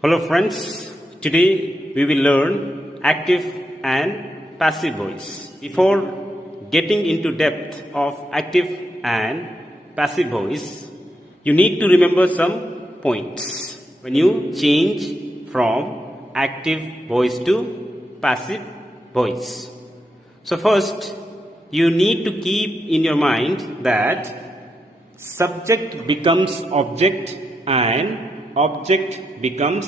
Hello friends, today we will learn active and passive voice. Before getting into depth of active and passive voice, you need to remember some points when you change from active voice to passive voice. So first, you need to keep in your mind that subject becomes object and object becomes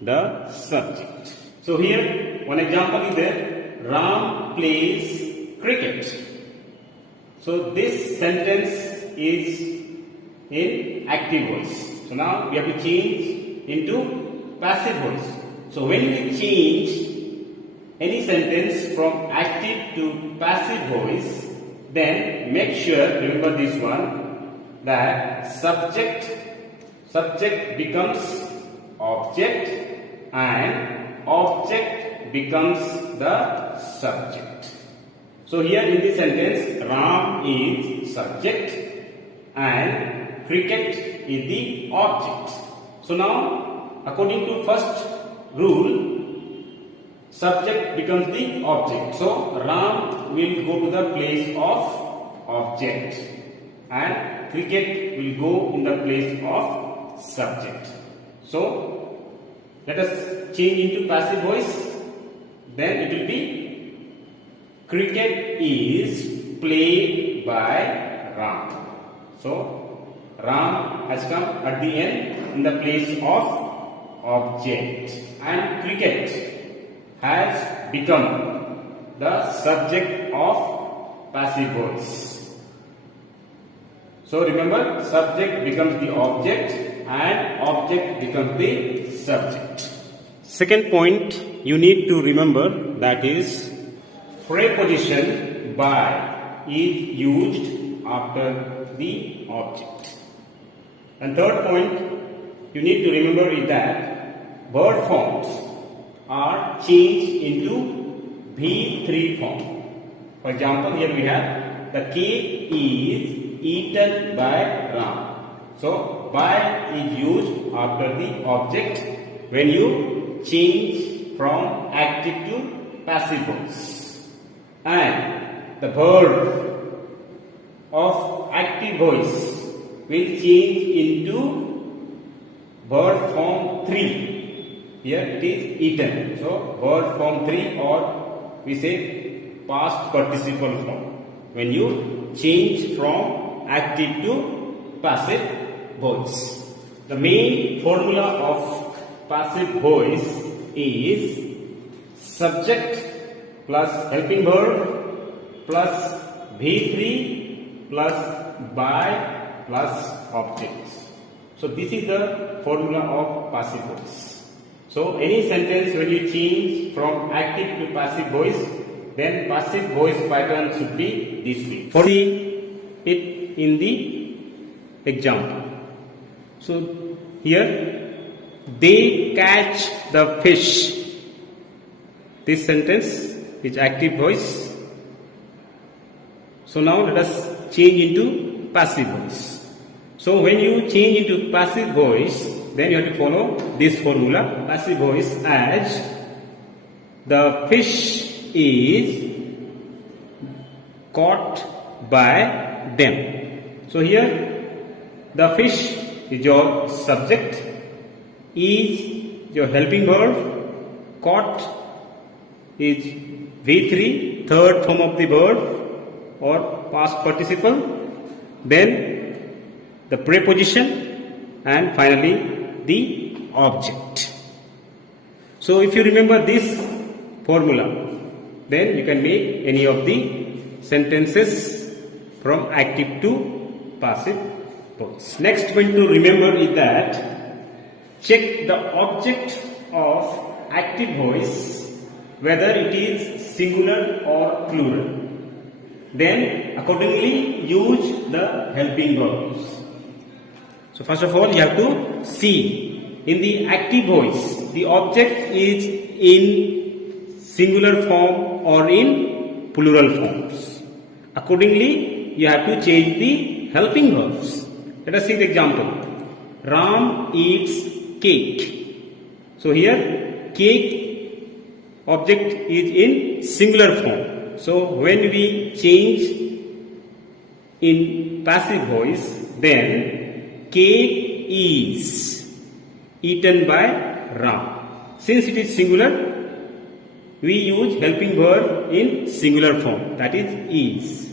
the subject. So here one example is there, Ram plays cricket. So this sentence is in active voice. So now we have to change into passive voice. So when we change any sentence from active to passive voice, then make sure, remember this one, that subject becomes object and object becomes the subject. So here in this sentence, Ram is subject and cricket is the object. So now according to first rule, subject becomes the object. So Ram will go to the place of object and cricket will go in the place of subject. So let us change into passive voice. Then it will be cricket is played by Ram. So Ram has come at the end in the place of object and cricket has become the subject of passive voice. So remember, subject becomes the object and object becomes the subject. Second point you need to remember, that is preposition by is used after the object. And third point you need to remember is that verb forms are changed into V3 form. For example, here we have the cake is eaten by Ram. So by is used after the object when you change from active to passive voice. And the verb of active voice will change into verb form 3. Here it is eaten. So verb form 3, or we say past participle form, when you change from active to passive voice. The main formula of passive voice is subject plus helping verb plus V3 plus by plus objects. So this is the formula of passive voice. So any sentence when you change from active to passive voice, then passive voice pattern should be this way. See it in the example. So here, they catch the fish. This sentence is active voice. So now let us change into passive voice. So when you change into passive voice, then you have to follow this formula. Passive voice as the fish is caught by them. So here the fish is your subject, is your helping verb, caught is V3, third form of the verb or past participle, then the preposition, and finally the object. So if you remember this formula, then you can make any of the sentences from active to passive voice. Next point to remember is that check the object of active voice whether it is singular or plural. Then accordingly use the helping verbs. So first of all you have to see in the active voice the object is in singular form or in plural forms. Accordingly you have to change the helping verbs. Let us see the example. Ram eats cake. So here cake object is in singular form. So when we change in passive voice, then cake is eaten by Ram. Since it is singular, we use helping verb in singular form, that is.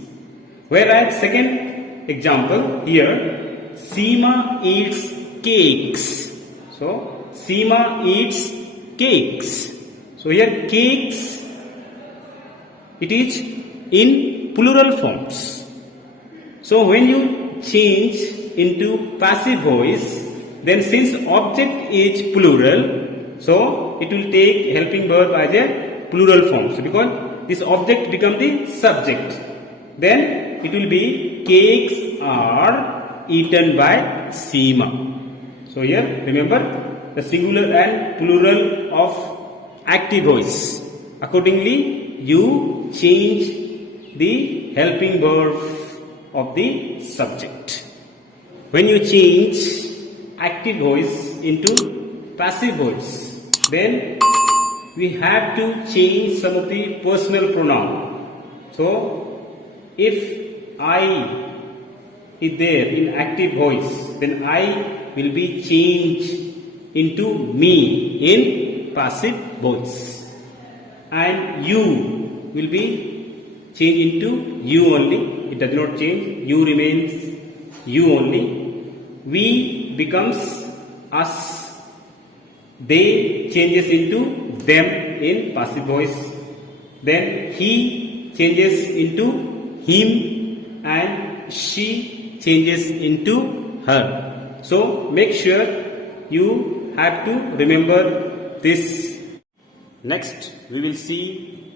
Whereas second example here, Seema eats cakes. So Seema eats cakes. So here cakes, it is in plural forms. So when you change into passive voice, then since object is plural, so it will take helping verb as a plural form. So because this object becomes the subject, then it will be cakes are eaten by Seema. So here remember the singular and plural of active voice. Accordingly, you change the helping verb of the subject. When you change active voice into passive voice, then we have to change some of the personal pronoun. So if I is there in active voice, then I will be changed into me in passive voice, and you will be changed into you only. It does not change. You remains you only. We becomes us. They changes into them in passive voice. Then he changes into him, and she changes into her. So make sure you have to remember this. Next, we will see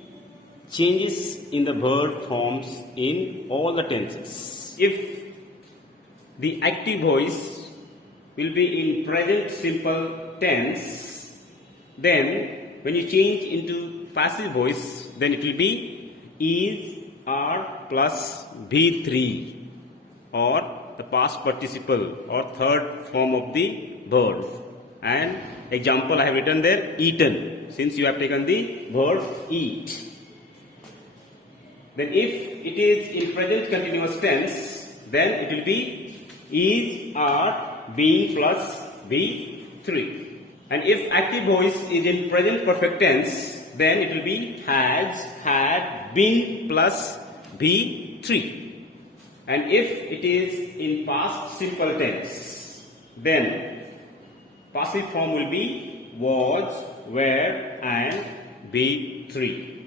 changes in the verb forms in all the tenses. If the active voice will be in present simple tense, then when you change into passive voice, then it will be is, are plus V3, or the past participle or third form of the verb. And example I have written there, eaten, since you have taken the verb eat. Then if it is in present continuous tense, then it will be is, are, being plus V3. And if active voice is in present perfect tense, then it will be has, had, been plus V3. And if it is in past simple tense, then passive form will be was, were, and V3.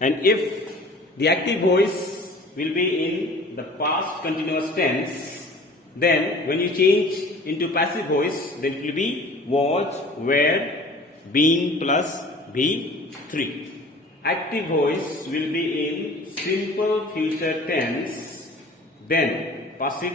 And if the active voice will be in the past continuous tense, then when you change into passive voice, then it will be was, were, being plus V3. Active voice will be in simple future tense, then passive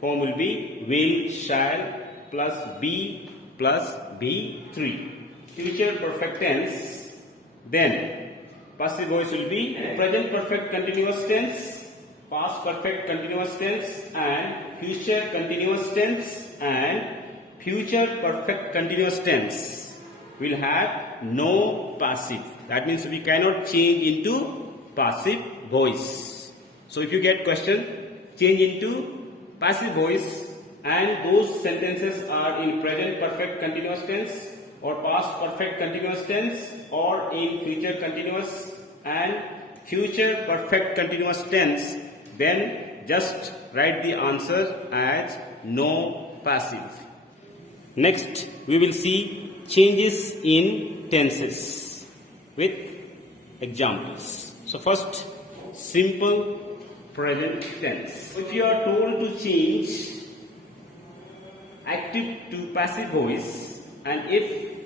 form will be will, shall plus be plus V3. Future perfect tense, then passive voice will be present perfect continuous tense, past perfect continuous tense, and future continuous tense. And future perfect continuous tense will have no passive. That means we cannot change into passive voice. So if you get question, change into passive voice, and those sentences are in present perfect continuous tense or past perfect continuous tense or in future continuous and future perfect continuous tense, then just write the answer as no passive. Next, we will see changes in tenses with examples. So first, simple present tense. If you are told to change active to passive voice, and if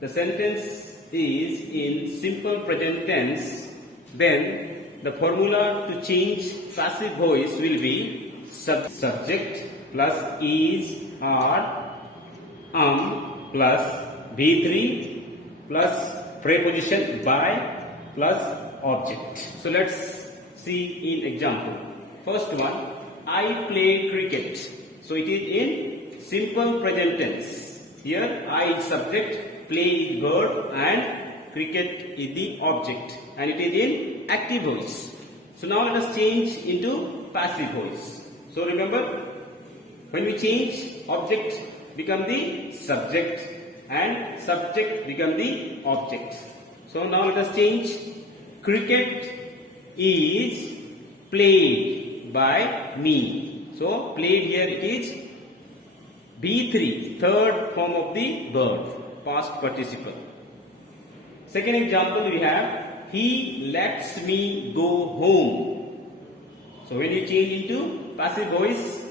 the sentence is in simple present tense, then the formula to change passive voice will be subject plus is, are, plus V3 plus preposition by plus object. So let's see in example. First one, I play cricket. So it is in simple present tense. Here I is subject, play is verb, and cricket is the object, and it is in active voice. So now let us change into passive voice. So remember, when we change, object become the subject and subject become the object. So now let us change. Cricket is played by me. So played here is B3, third form of the verb, past participle. Second example we have, he lets me go home. So when you change into passive voice,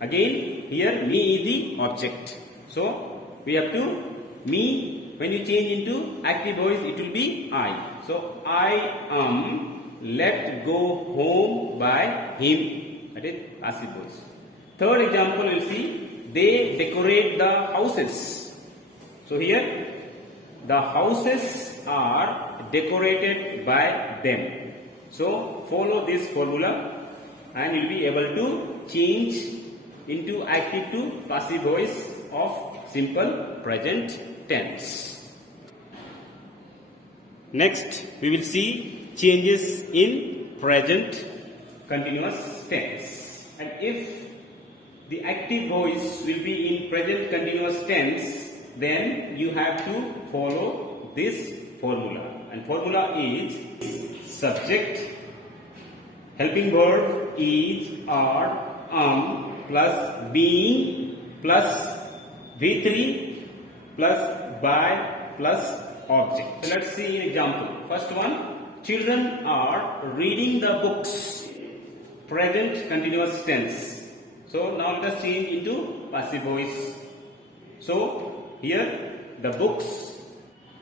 again here me is the object. So we have to me, when you change into active voice it will be I. So I am let go home by him. That is passive voice. Third example we will see, they decorate the houses. So here the houses are decorated by them. So follow this formula and you will be able to change into active to passive voice of simple present tense. Next we will see changes in present continuous tense. And if the active voice will be in present continuous tense, then you have to follow this formula. And formula is subject, helping verb is are, plus being, plus V3, plus by, plus object. So let's see an example. First one, children are reading the books. Present continuous tense. So now let us change into passive voice. So here the books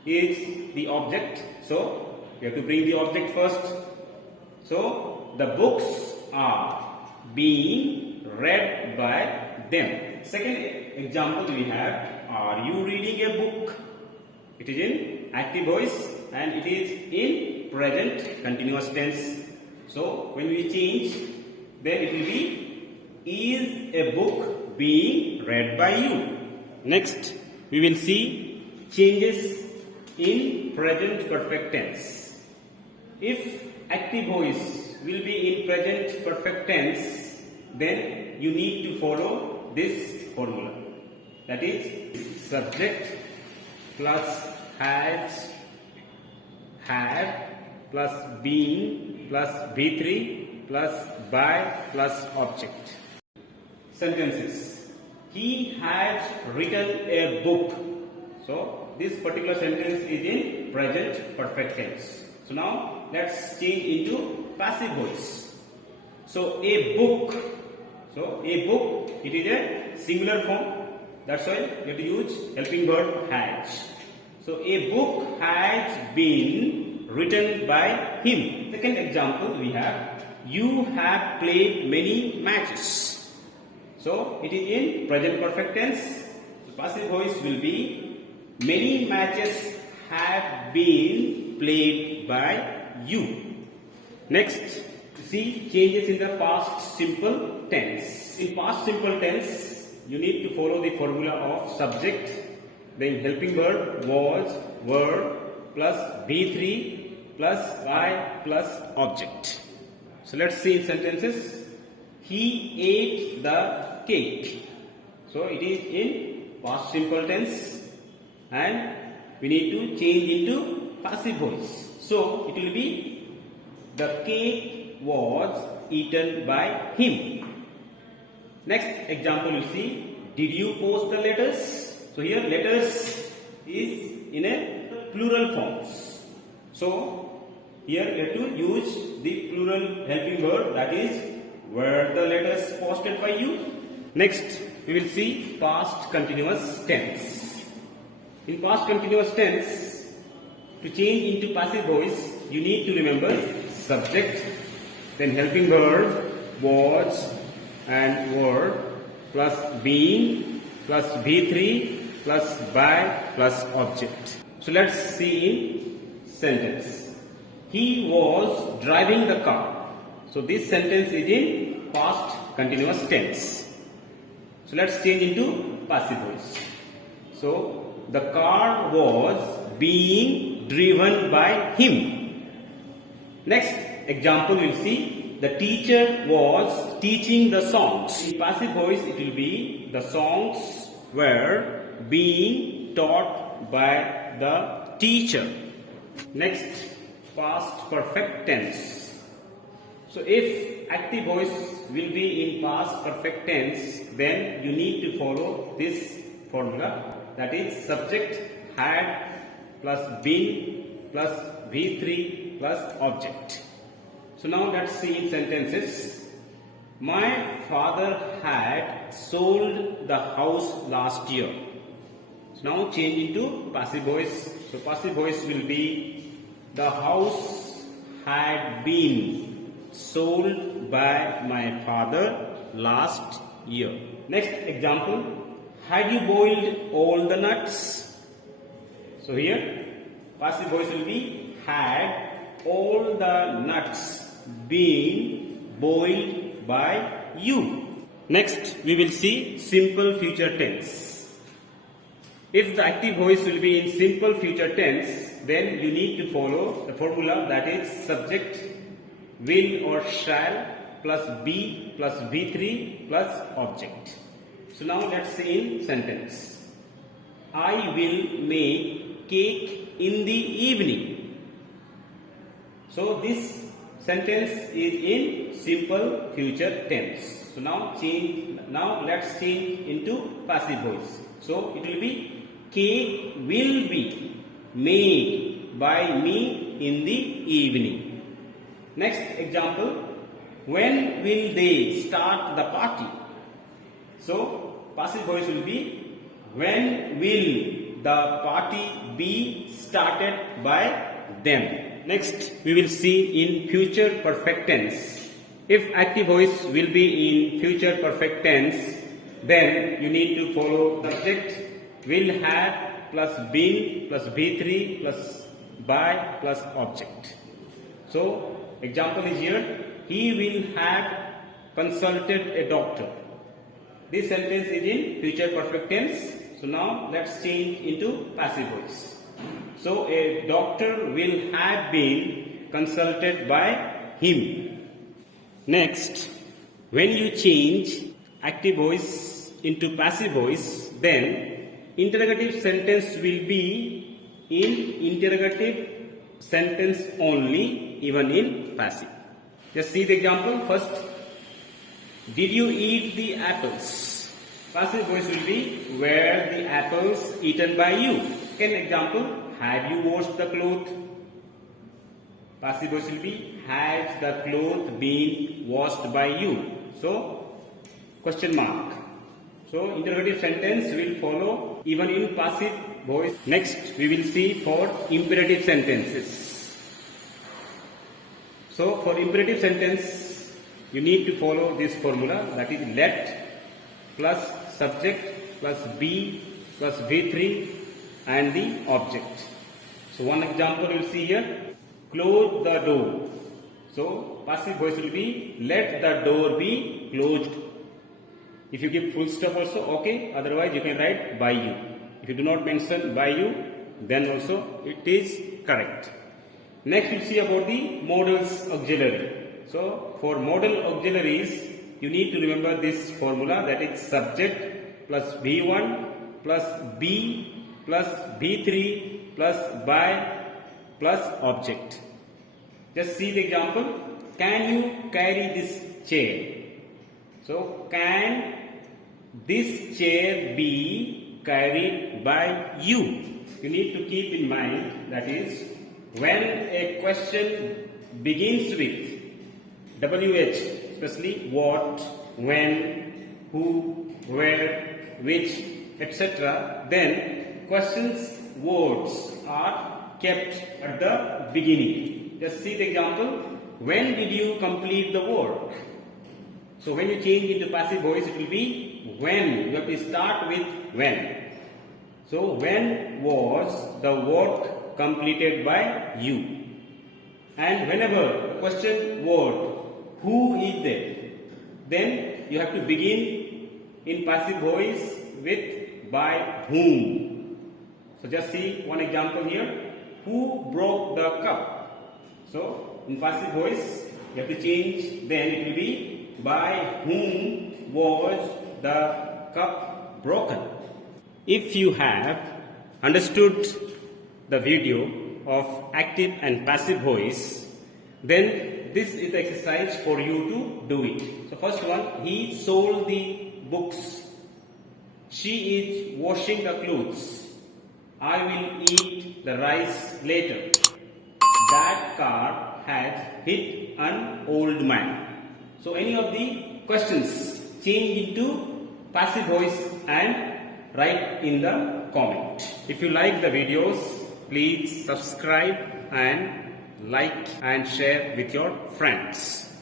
is the object. So you have to bring the object first. So the books are being read by them. Second example we have, are you reading a book? It is in active voice and it is in present continuous tense. So when we change, then it will be, is a book being read by you? Next we will see changes in present perfect tense. If active voice will be in present perfect tense, then you need to follow this formula. That is subject plus has, had, plus being, plus B3, plus by, plus object. Sentences. He has written a book. So this particular sentence is in present perfect tense. So now let's change into passive voice. So a book. So a book, it is a singular form. That's why you have to use helping verb has. So a book has been written by him. Second example we have, you have played many matches. So it is in present perfect tense. The passive voice will be, many matches have been played by you. Next, see changes in the past simple tense. In past simple tense, you need to follow the formula of subject, then helping verb was, verb, plus B3, plus by, plus object. So let's see in sentences. He ate the cake. So it is in past simple tense and we need to change into passive voice. So it will be, the cake was eaten by him. Next example you see, did you post the letters? So here letters is in a plural forms. So here you have to use the plural helping verb, that is, were the letters posted by you? Next we will see past continuous tense. In past continuous tense, to change into passive voice, you need to remember subject, then helping verb was and were, plus being, plus B3, plus by, plus object. So let's see in sentence. He was driving the car. So this sentence is in past continuous tense. So let's change into passive voice. So the car was being driven by him. Next example we'll see, the teacher was teaching the songs. In passive voice it will be the songs were being taught by the teacher. Next, past perfect tense. So if active voice will be in past perfect tense, then you need to follow this formula, that is subject had plus been plus V3 plus object. So now let's see in sentences. My father had sold the house last year. So now change into passive voice. So passive voice will be the house had been sold by my father last year. Next example, had you boiled all the nuts? So here passive voice will be had all the nuts been boiled by you. Next we will see simple future tense. If the active voice will be in simple future tense, then you need to follow the formula, that is subject will or shall plus be plus V3 plus object. So now let's see in sentence. I will make cake in the evening. So this sentence is in simple future tense. So now let's change into passive voice. So it will be cake will be made by me in the evening. Next example, when will they start the party? So passive voice will be when will the party be started by them. Next we will see in future perfect tense. If active voice will be in future perfect tense, then you need to follow subject will have plus been plus V3 plus by plus object. So example is here, he will have consulted a doctor. This sentence is in future perfect tense. So now let's change into passive voice. So a doctor will have been consulted by him. Next, when you change active voice into passive voice, then interrogative sentence will be in interrogative sentence only, even in passive. Just see the example first. Did you eat the apples? Passive voice will be were the apples eaten by you. Second example, have you washed the cloth? Passive voice will be has the cloth been washed by you? So question mark. So interrogative sentence will follow even in passive voice. Next we will see for imperative sentences. So for imperative sentence you need to follow this formula, that is let plus subject plus be plus V3 and the object. So one example you will see here, close the door. So passive voice will be let the door be closed. If you give full stop also okay, otherwise you can write by you. If you do not mention by you, then also it is correct. Next we will see about the modals auxiliary. So for modal auxiliaries you need to remember this formula, that is subject plus V1 plus B plus V3 plus by plus object. Just see the example. Can you carry this chair? So can this chair be carried by you? You need to keep in mind, that is when a question begins with WH, especially what, when, who, where, which, etc., then questions words are kept at the beginning. Just see the example. When did you complete the work? So when you change into passive voice, it will be when. You have to start with when. So when was the work completed by you? And whenever the question word who is there, then you have to begin in passive voice with by whom. So just see one example here. Who broke the cup? So in passive voice, you have to change. Then it will be by whom was the cup broken? If you have understood the video of active and passive voice, then this is the exercise for you to do it. So first one, he sold the books. She is washing the clothes. I will eat the rice later. That car had hit an old man. So any of the questions, change into passive voice and write in the comment. If you like the videos, please subscribe and like and share with your friends.